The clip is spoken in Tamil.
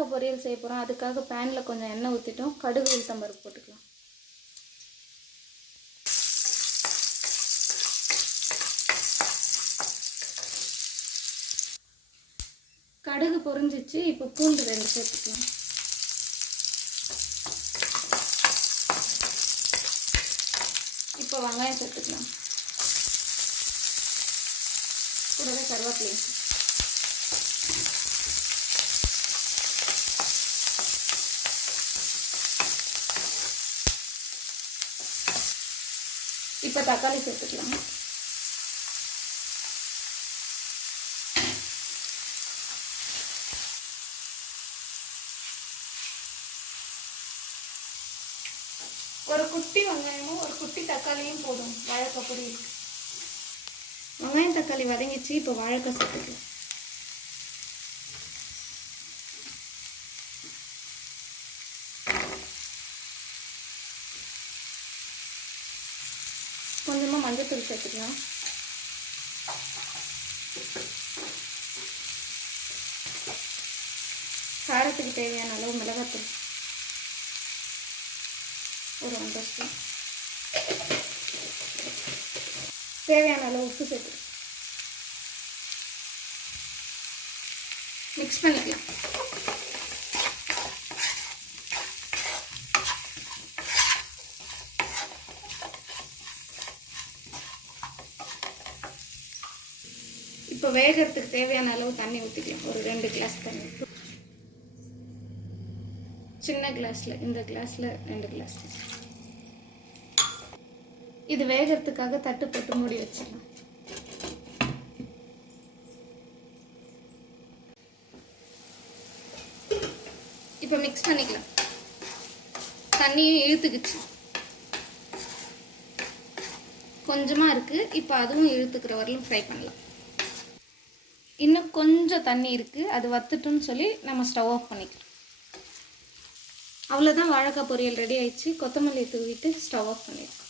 வாழைக்காய் பொரியல் செய்ய போகிறோம் அதுக்காக பேனில் கொஞ்சம் எண்ணெய் ஊற்றிட்டோம் கடுகு உளுத்தம் பருப்பு போட்டுக்கலாம். கடுகு பொரிஞ்சிச்சு. இப்போ பூண்டு ரெண்டு சேர்த்துக்கலாம். இப்போ வெங்காயம் சேர்த்துக்கலாம். கூடவே கருவேப்பிலை இப்போ தக்காளி சேர்த்துக்கலாம்? ஒரு குட்டி வெங்காயமும் ஒரு குட்டி தக்காளியும் போதும். வாழைக்காய் பொடி வெங்காயம் தக்காளி வதங்கிச்சு இப்போ வாழைக்காய் சேர்த்துக்கலாம். கொஞ்சமாக மஞ்சத்தூள் சேர்த்துக்கலாம். காரத்துக்கு தேவையான அளவு மிளகாத்தூள். ஒரு ஒன்றரை ஸ்பூன் தேவையான அளவு உப்பு சேர்த்து மிக்ஸ் பண்ணிக்கலாம். இப்போ வேகிறதுக்கு தேவையான அளவு தண்ணி ஊற்றிக்கலாம் ஒரு ரெண்டு கிளாஸ் தண்ணி. சின்ன கிளாஸில் இந்த கிளாஸில் ரெண்டு கிளாஸ் இது வேகிறதுக்காக தட்டு போட்டு மூடி வச்சிடலாம். இப்போ மிக்ஸ் பண்ணிக்கலாம். தண்ணியும் இழுத்துக்குச்சு. கொஞ்சமாக இருக்குது இப்போ அதுவும் இழுத்துக்கிற வரலும் ஃப்ரை பண்ணலாம். இன்னும் கொஞ்சம் தண்ணி இருக்குது அது வத்துட்டுன்னு சொல்லி நம்ம ஸ்டவ் ஆஃப் பண்ணிக்கலாம் அவ்வளோதான் வாழைக்காய் பொரியல் ரெடி ஆயிடுச்சு. கொத்தமல்லி தூவிட்டு ஸ்டவ் ஆஃப் பண்ணிடலாம்